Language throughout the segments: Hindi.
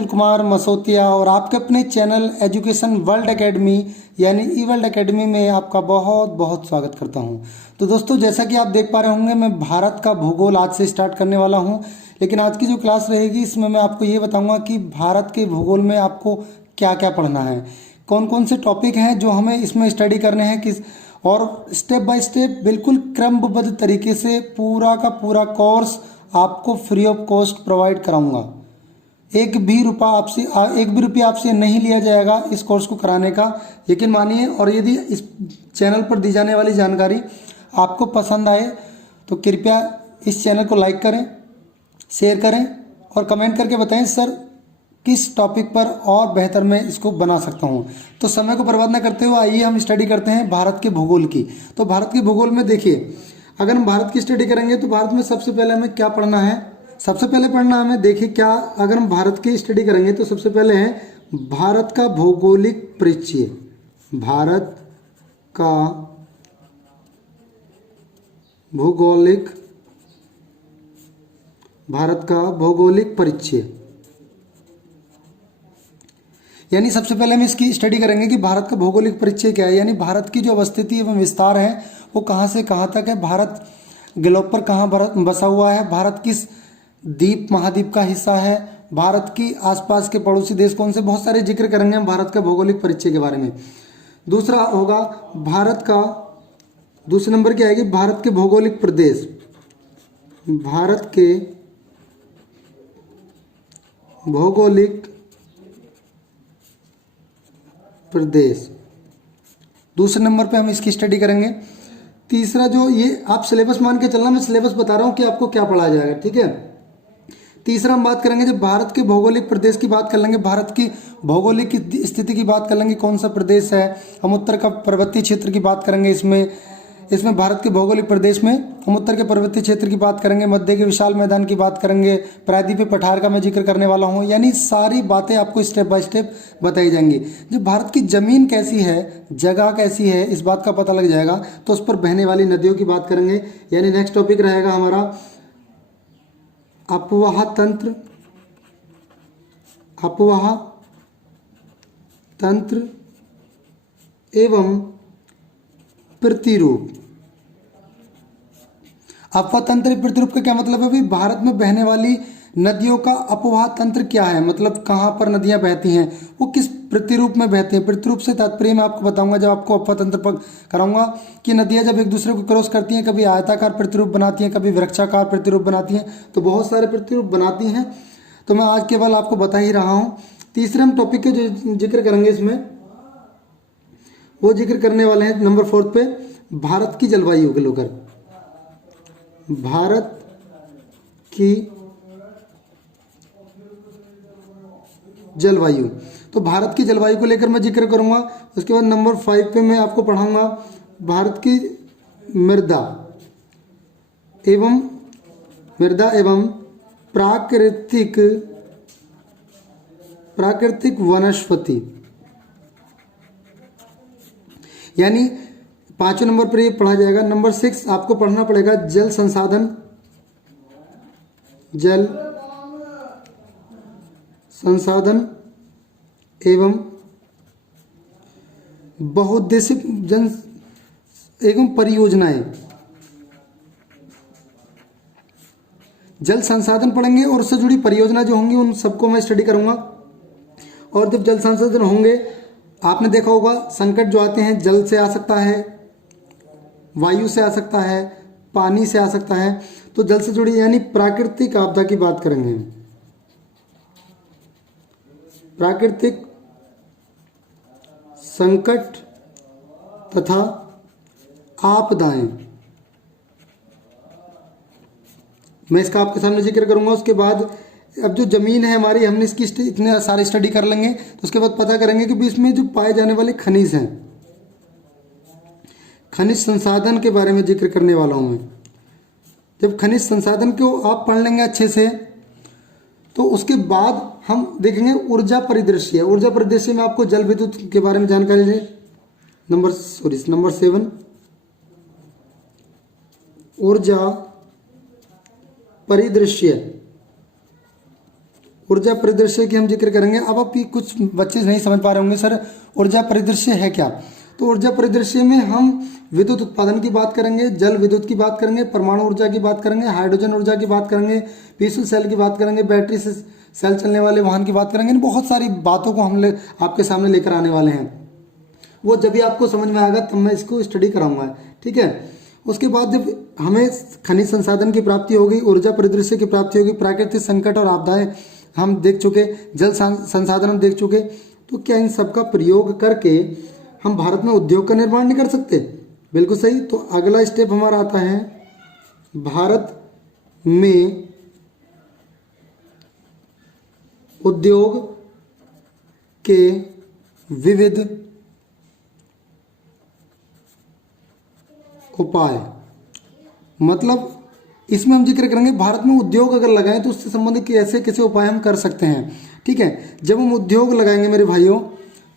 अतुल कुमार मसोतिया और आपके अपने चैनल एजुकेशन वर्ल्ड एकेडमी यानी ई वर्ल्ड एकेडमी में आपका बहुत बहुत स्वागत करता हूं। तो दोस्तों, जैसा कि आप देख पा रहे होंगे, मैं भारत का भूगोल आज से स्टार्ट करने वाला हूं। लेकिन आज की जो क्लास रहेगी इसमें मैं आपको ये बताऊंगा कि भारत के भूगोल में आपको क्या क्या पढ़ना है, कौन कौन से टॉपिक हैं जो हमें इसमें स्टडी करने हैं, किस और स्टेप बाय स्टेप बिल्कुल क्रमबद्ध तरीके से पूरा का पूरा कोर्स आपको फ्री ऑफ कॉस्ट प्रोवाइड कराऊंगा। एक भी रुपया आपसे नहीं लिया जाएगा इस कोर्स को कराने का, यकीन मानिए। और यदि इस चैनल पर दी जाने वाली जानकारी आपको पसंद आए तो कृपया इस चैनल को लाइक करें, शेयर करें और कमेंट करके बताएं सर किस टॉपिक पर और बेहतर मैं इसको बना सकता हूं। तो समय को बर्बाद न करते हुए आइए हम स्टडी करते हैं भारत के भूगोल की। तो भारत के भूगोल में देखिए, अगर हम भारत की स्टडी करेंगे तो भारत में सबसे पहले हमें क्या पढ़ना है, सबसे पहले पढ़ना हमें, देखिए क्या, अगर हम भारत की स्टडी करेंगे तो सबसे पहले है भारत का भौगोलिक परिचय। भारत का भौगोलिक परिचय, यानी सबसे पहले हम इसकी स्टडी करेंगे कि भारत का भौगोलिक परिचय क्या है, यानी भारत की जो अवस्थिति एवं विस्तार है वो कहाँ से कहाँ तक है, भारत ग्लोब पर कहाँ बसा हुआ है, भारत किस द्वीप महाद्वीप का हिस्सा है, भारत की आसपास के पड़ोसी देश कौन से, बहुत सारे जिक्र करेंगे हम भारत का भौगोलिक परिचय के बारे में। दूसरा होगा भारत का, दूसरे नंबर की आएगी भारत के भौगोलिक प्रदेश, भारत के भौगोलिक प्रदेश, दूसरे नंबर पे हम इसकी स्टडी करेंगे। तीसरा जो, ये आप सिलेबस मान के चलना, मैं सिलेबस बता रहा हूँ कि आपको क्या पढ़ाया जाएगा, ठीक है। तीसरा हम बात करेंगे, जब भारत के भौगोलिक प्रदेश की बात कर लेंगे, भारत की भौगोलिक स्थिति की बात कर लेंगे, कौन सा प्रदेश है, हम उत्तर का पर्वतीय क्षेत्र की बात करेंगे। इसमें भारत के भौगोलिक प्रदेश में हम उत्तर के पर्वतीय क्षेत्र की बात करेंगे, मध्य के विशाल मैदान की बात करेंगे, प्रायद्वीपीय पठार का मैं जिक्र करने वाला हूँ। यानी सारी बातें आपको स्टेप बाय स्टेप बताई जाएंगी। जब भारत की जमीन कैसी है, जगह कैसी है, इस बात का पता लग जाएगा तो उस पर बहने वाली नदियों की बात करेंगे। यानी नेक्स्ट टॉपिक रहेगा हमारा अपवाह तंत्र एवं प्रतिरूप। अपवाह तंत्र प्रतिरूप का क्या मतलब है भाई, भारत में बहने वाली नदियों का अपवाह तंत्र क्या है, मतलब कहाँ पर नदियां बहती हैं, वो किस प्रतिरूप में बहती हैं। प्रतिरूप से तात्पर्य मैं आपको बताऊंगा जब आपको अपवाह तंत्र पर कराऊंगा कि नदियां जब एक दूसरे को क्रॉस करती हैं, कभी आयताकार प्रतिरूप बनाती हैं, कभी वृक्षाकार प्रतिरूप बनाती हैं, तो बहुत सारे प्रतिरूप बनाती हैं। तो मैं आज केवल आपको बता ही रहा हूँ। तीसरे हम टॉपिक के जो जिक्र करेंगे इसमें, वो जिक्र करने वाले हैं नंबर 4 पे भारत की जलवायु को लेकर। भारत की जलवायु, तो भारत की जलवायु को लेकर मैं जिक्र करूंगा। उसके बाद नंबर 5 पे मैं आपको पढ़ाऊंगा भारत की मृदा एवं प्राकृतिक वनस्पति, यानी 5 नंबर पर ये पढ़ा जाएगा। नंबर 6 आपको पढ़ना पड़ेगा जल संसाधन एवं बहुउद्देशिक एवं परियोजनाएं। जल संसाधन पढ़ेंगे और उससे जुड़ी परियोजना जो होंगी उन सबको मैं स्टडी करूंगा। और जब जल संसाधन होंगे, आपने देखा होगा संकट जो आते हैं, जल से आ सकता है, वायु से आ सकता है, पानी से आ सकता है, तो जल से जुड़ी यानी प्राकृतिक आपदा की बात करेंगे। प्राकृतिक संकट तथा आपदाएं, मैं इसका आपके सामने जिक्र करूंगा। उसके बाद अब जो जमीन है हमारी, हमने इसकी इतने सारी स्टडी कर लेंगे तो उसके बाद पता करेंगे कि इसमें जो पाए जाने वाले खनिज हैं, खनिज संसाधन के बारे में जिक्र करने वाला हूं मैं। जब खनिज संसाधन को आप पढ़ लेंगे अच्छे से, तो उसके बाद हम देखेंगे ऊर्जा परिदृश्य। ऊर्जा परिदृश्य में आपको जल विद्युत के बारे में जानकारी है। नंबर 7 ऊर्जा परिदृश्य। ऊर्जा परिदृश्य की हम जिक्र करेंगे। अब आप कुछ बच्चे नहीं समझ पा रहे होंगे सर ऊर्जा परिदृश्य है क्या। तो ऊर्जा परिदृश्य में हम विद्युत उत्पादन की बात करेंगे, जल विद्युत की बात करेंगे, परमाणु ऊर्जा की बात करेंगे, हाइड्रोजन ऊर्जा की बात करेंगे, फ्यूल सेल की बात करेंगे, बैटरी से सेल चलने वाले वाहन की बात करेंगे। बहुत सारी बातों को हम आपके सामने लेकर आने वाले हैं। वो जब भी आपको समझ में आएगा तब मैं इसको स्टडी कराऊंगा, ठीक है। उसके बाद जब हमें खनिज संसाधन की प्राप्ति होगी, ऊर्जा परिदृश्य की प्राप्ति होगी, प्राकृतिक संकट और आपदाएं हम देख चुके, जल संसाधन हम देख चुके, तो क्या इन सब का प्रयोग करके हम भारत में उद्योग का निर्माण नहीं कर सकते? बिल्कुल सही। तो अगला स्टेप हमारा आता है भारत में उद्योग के विविध उपाय। मतलब इसमें हम जिक्र करेंगे भारत में उद्योग अगर लगाएं तो उससे संबंधित कैसे कैसे उपाय हम कर सकते हैं, ठीक है। जब हम उद्योग लगाएंगे मेरे भाइयों,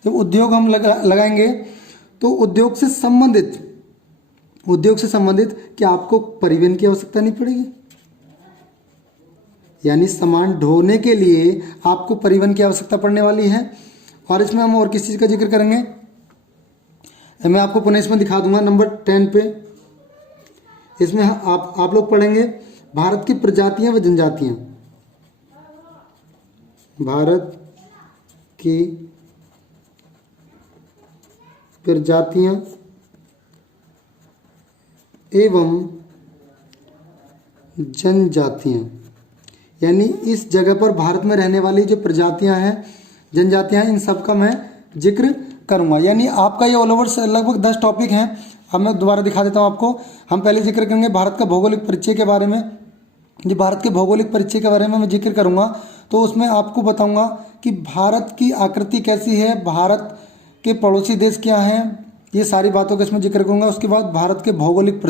जब उद्योग हम लगाएंगे तो उद्योग से संबंधित क्या आपको परिवहन की आवश्यकता नहीं पड़ेगी? यानी सामान ढोने के लिए आपको परिवहन की आवश्यकता पड़ने वाली है। और इसमें हम और किस चीज़ का जिक्र करेंगे, मैं आपको पुनः इसमें दिखा दूंगा नंबर 10 पे। इसमें आप लोग पढ़ेंगे भारत की प्रजातियां व जनजातियां। भारत की प्रजातियां एवं जनजातियां, यानी इस जगह पर भारत में रहने वाली जो प्रजातियां हैं, जनजातियां, इन सब का मैं जिक्र करूंगा। यानी आपका ये ऑल ओवर से लगभग 10 टॉपिक हैं। अब मैं दोबारा दिखा देता हूं आपको। हम पहले जिक्र करेंगे भारत का भौगोलिक परिचय के बारे में। जो भारत के भौगोलिक परिचय के बारे में मैं जिक्र करूंगा तो उसमें आपको बताऊंगा कि भारत की आकृति कैसी है, भारत के पड़ोसी देश क्या हैं, ये सारी बातों का इसमें जिक्र करूंगा। उसके बाद भारत के भौगोलिक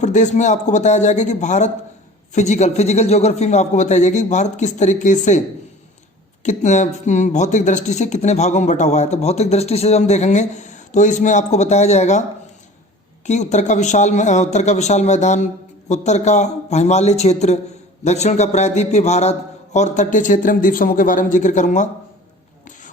प्रदेश में आपको बताया जाएगा कि भारत फिजिकल ज्योग्राफी में आपको बताया जाएगा कि भारत किस तरीके से कितने भौतिक दृष्टि से कितने भागों में बटा हुआ है। तो भौतिक दृष्टि से हम देखेंगे तो इसमें आपको बताया जाएगा कि उत्तर का विशाल मैदान, उत्तर का हिमालय क्षेत्र, दक्षिण का प्रायद्वीपीय भारत और तटीय क्षेत्र में द्वीप समूह के बारे में जिक्र करूंगा।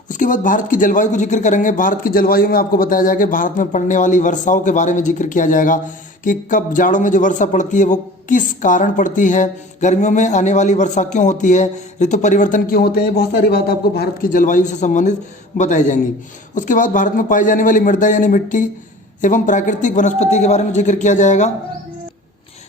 उसके बाद भारत की जलवायु को जिक्र करेंगे। भारत की जलवायु में आपको बताया जाएगा कि भारत में पड़ने वाली वर्षाओं के बारे में जिक्र किया जाएगा कि कब जाड़ों में जो वर्षा पड़ती है वो किस कारण पड़ती है, गर्मियों में आने वाली वर्षा क्यों होती है, ऋतु परिवर्तन क्यों होते हैं। बहुत सारी बात आपको भारत की जलवायु से संबंधित बताई जाएंगी। उसके बाद भारत में पाई जाने वाली मृदा यानी मिट्टी एवं प्राकृतिक वनस्पति के बारे में जिक्र किया जाएगा,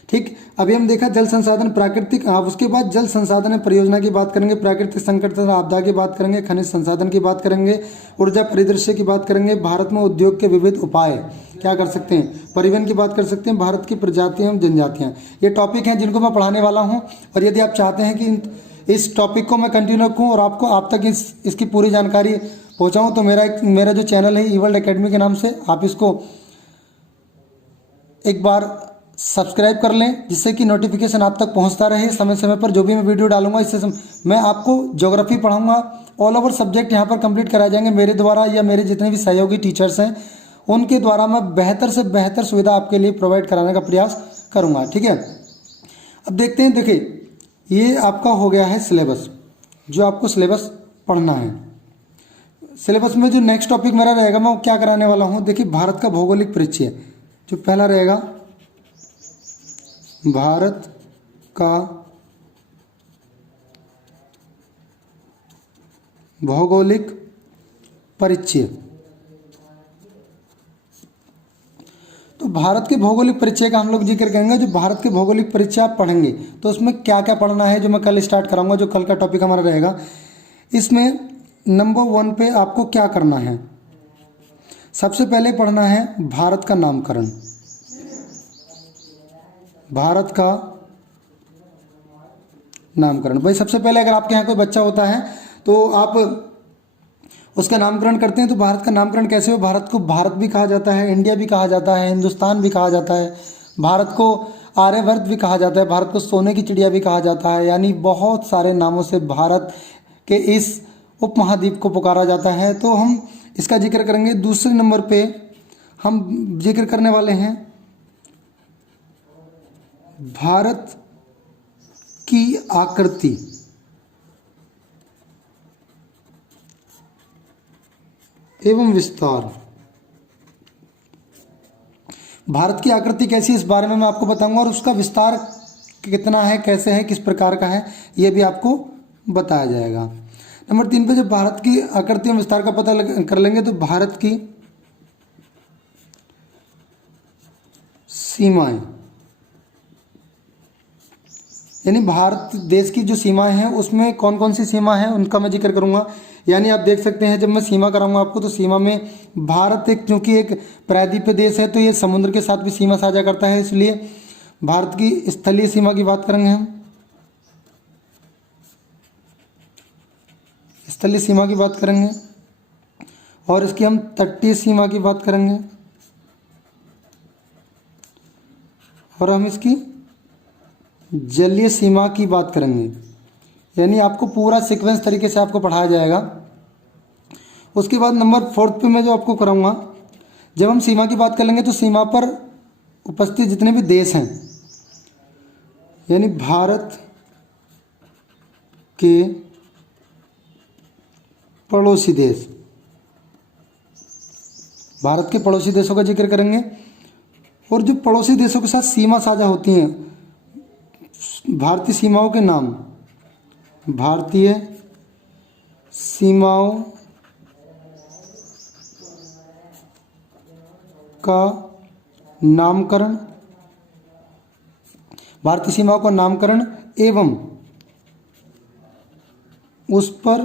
ठीक। अभी हम देखा जल संसाधन प्राकृतिक, उसके बाद जल संसाधन परियोजना की बात करेंगे, प्राकृतिक संकट तथा आपदा की बात करेंगे, खनिज संसाधन की बात करेंगे, ऊर्जा परिदृश्य की बात करेंगे, भारत में उद्योग के विविध उपाय क्या कर सकते हैं, परिवहन की बात कर सकते हैं, भारत की प्रजातियां एवं जनजातियां। ये टॉपिक हैं जिनको मैं पढ़ाने वाला हूँ। और यदि आप चाहते हैं कि इस टॉपिक को मैं कंटिन्यू रखूँ और आप तक इसकी पूरी जानकारी पहुँचाऊँ तो मेरा जो चैनल है ई वर्ल्ड एकेडमी के नाम से, आप इसको एक बार सब्सक्राइब कर लें जिससे कि नोटिफिकेशन आप तक पहुंचता रहे समय समय पर जो भी मैं वीडियो डालूंगा। इससे मैं आपको ज्योग्राफी पढ़ाऊंगा, ऑल ओवर सब्जेक्ट यहां पर कंप्लीट कराए जाएंगे मेरे द्वारा या मेरे जितने भी सहयोगी टीचर्स हैं उनके द्वारा। मैं बेहतर से बेहतर सुविधा आपके लिए प्रोवाइड कराने का प्रयास करूँगा, ठीक है। अब देखते हैं, देखिए ये आपका हो गया है सिलेबस, जो आपको सिलेबस पढ़ना है। सिलेबस में जो नेक्स्ट टॉपिक मेरा रहेगा मैं क्या कराने वाला हूँ, देखिए भारत का भौगोलिक परिचय जो पहला रहेगा, भारत का भौगोलिक परिचय। तो भारत के भौगोलिक परिचय का हम लोग जिक्र करेंगे। जो भारत के भौगोलिक परिचय आप पढ़ेंगे तो उसमें क्या क्या पढ़ना है, जो मैं कल स्टार्ट कराऊंगा, जो कल का टॉपिक हमारा रहेगा। इसमें नंबर 1 पे आपको क्या करना है, सबसे पहले पढ़ना है भारत का नामकरण। भारत का नामकरण, भाई सबसे पहले अगर आपके यहाँ कोई बच्चा होता है तो आप उसका नामकरण करते हैं तो भारत का नामकरण कैसे हो। भारत को भारत भी कहा जाता है, इंडिया भी कहा जाता है, हिंदुस्तान भी कहा जाता है, भारत को आर्यवर्त भी कहा जाता है, भारत को सोने की चिड़िया भी कहा जाता है। यानी बहुत सारे नामों से भारत के इस उपमहाद्वीप को पुकारा जाता है। तो हम इसका जिक्र करेंगे। दूसरे नंबर पे हम जिक्र करने वाले हैं भारत की आकृति। एवं विस्तार। भारत की आकृति कैसी है इस बारे में मैं आपको बताऊंगा, और उसका विस्तार कितना है, कैसे है, किस प्रकार का है, ये भी आपको बताया जाएगा। नंबर 3 पे जब भारत की आकृति एवं विस्तार का पता कर लेंगे तो भारत की सीमाएं, यानी भारत देश की जो सीमाएं हैं उसमें कौन कौन सी सीमा है उनका मैं जिक्र करूंगा। यानी आप देख सकते हैं जब मैं सीमा कराऊंगा आपको, तो सीमा में भारत एक क्योंकि एक प्रायद्वीपीय देश है तो ये समुद्र के साथ भी सीमा साझा करता है, इसलिए भारत की स्थलीय सीमा की बात करेंगे हम, स्थलीय सीमा की बात करेंगे, और इसकी हम तटीय सीमा की बात करेंगे, और हम इसकी जलीय सीमा की बात करेंगे। यानी आपको पूरा सीक्वेंस तरीके से आपको पढ़ाया जाएगा। उसके बाद नंबर 4 पे मैं जो आपको कराऊंगा, जब हम सीमा की बात कर लेंगे तो सीमा पर उपस्थित जितने भी देश हैं, यानी भारत के पड़ोसी देश, भारत के पड़ोसी देशों का जिक्र करेंगे, और जो पड़ोसी देशों के साथ सीमा साझा होती हैं, भारतीय सीमाओं के नाम, भारतीय सीमाओं का नामकरण, भारतीय सीमाओं का नामकरण एवं उस पर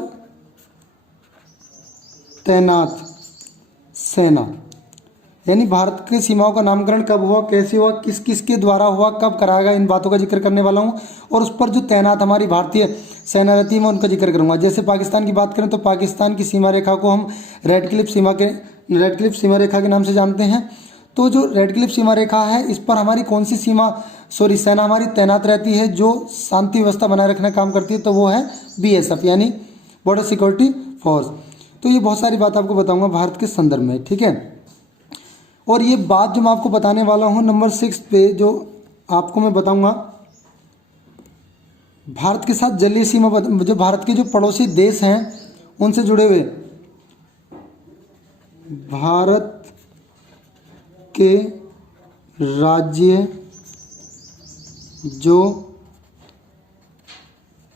तैनात सेना। यानी भारत की सीमाओं का नामकरण कब हुआ, कैसे हुआ, किस किस के द्वारा हुआ, कब कराया गया, इन बातों का जिक्र करने वाला हूँ। और उस पर जो तैनात हमारी भारतीय सेना रहती है मैं उनका जिक्र करूँगा। जैसे पाकिस्तान की बात करें तो पाकिस्तान की सीमा रेखा को हम रेड क्लिफ सीमा रेखा के नाम से जानते हैं। तो जो रेड क्लिफ सीमा रेखा है इस पर हमारी कौन सी सेना हमारी तैनात रहती है जो शांति व्यवस्था बनाए रखने का काम करती है, तो वो है BSF यानी बॉर्डर सिक्योरिटी फोर्स। तो ये बहुत सारी बात आपको बताऊंगा भारत के संदर्भ में, ठीक है। और ये बात जो मैं आपको बताने वाला हूँ नंबर 6 पे जो आपको मैं बताऊंगा, भारत के साथ जलीय सीमा, जो भारत के जो पड़ोसी देश हैं उनसे जुड़े हुए भारत के राज्य जो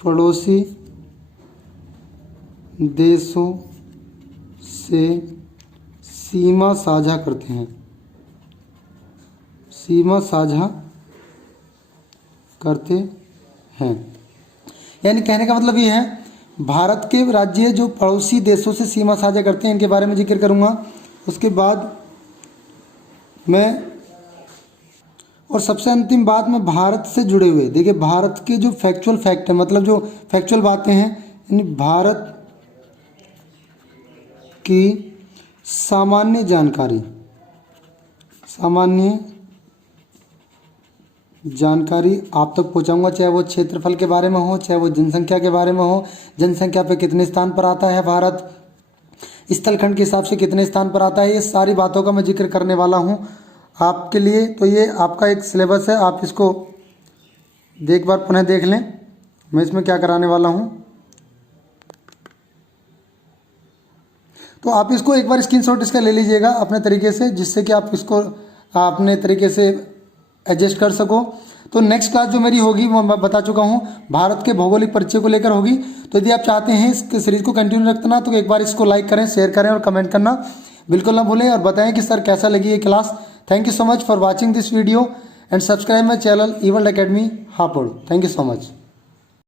पड़ोसी देशों से सीमा साझा करते हैं, सीमा साझा करते हैं। यानी कहने का मतलब ये है भारत के राज्य जो पड़ोसी देशों से सीमा साझा करते हैं इनके बारे में जिक्र करूंगा। उसके बाद मैं और सबसे अंतिम बात में भारत से जुड़े हुए, देखिए भारत के जो फैक्चुअल फैक्ट है, मतलब जो फैक्चुअल बातें हैं, यानी भारत की सामान्य जानकारी, आप तक पहुंचाऊंगा, चाहे वो क्षेत्रफल के बारे में हो, चाहे वो जनसंख्या के बारे में हो, जनसंख्या पे कितने स्थान पर आता है भारत, स्थलखंड के हिसाब से कितने स्थान पर आता है, ये सारी बातों का मैं जिक्र करने वाला हूं आपके लिए। तो ये आपका एक सिलेबस है, आप इसको एक बार पुनः देख लें, मैं इसमें क्या कराने वाला हूं। तो आप इसको एक बार स्क्रीनशॉट इसका ले लीजिएगा अपने तरीके से, जिससे कि आप इसको अपने तरीके से एडजस्ट कर सको। तो नेक्स्ट क्लास जो मेरी होगी वो मैं बता चुका हूँ, भारत के भौगोलिक परिचय को लेकर होगी। तो यदि आप चाहते हैं इस सीरीज को कंटिन्यू रखना तो एक बार इसको लाइक करें, शेयर करें और कमेंट करना बिल्कुल ना भूलें, और बताएं कि सर कैसा लगी ये class. Thank you so much for watching this video and subscribe my channel eWorld academy Hapur. Thank you so much.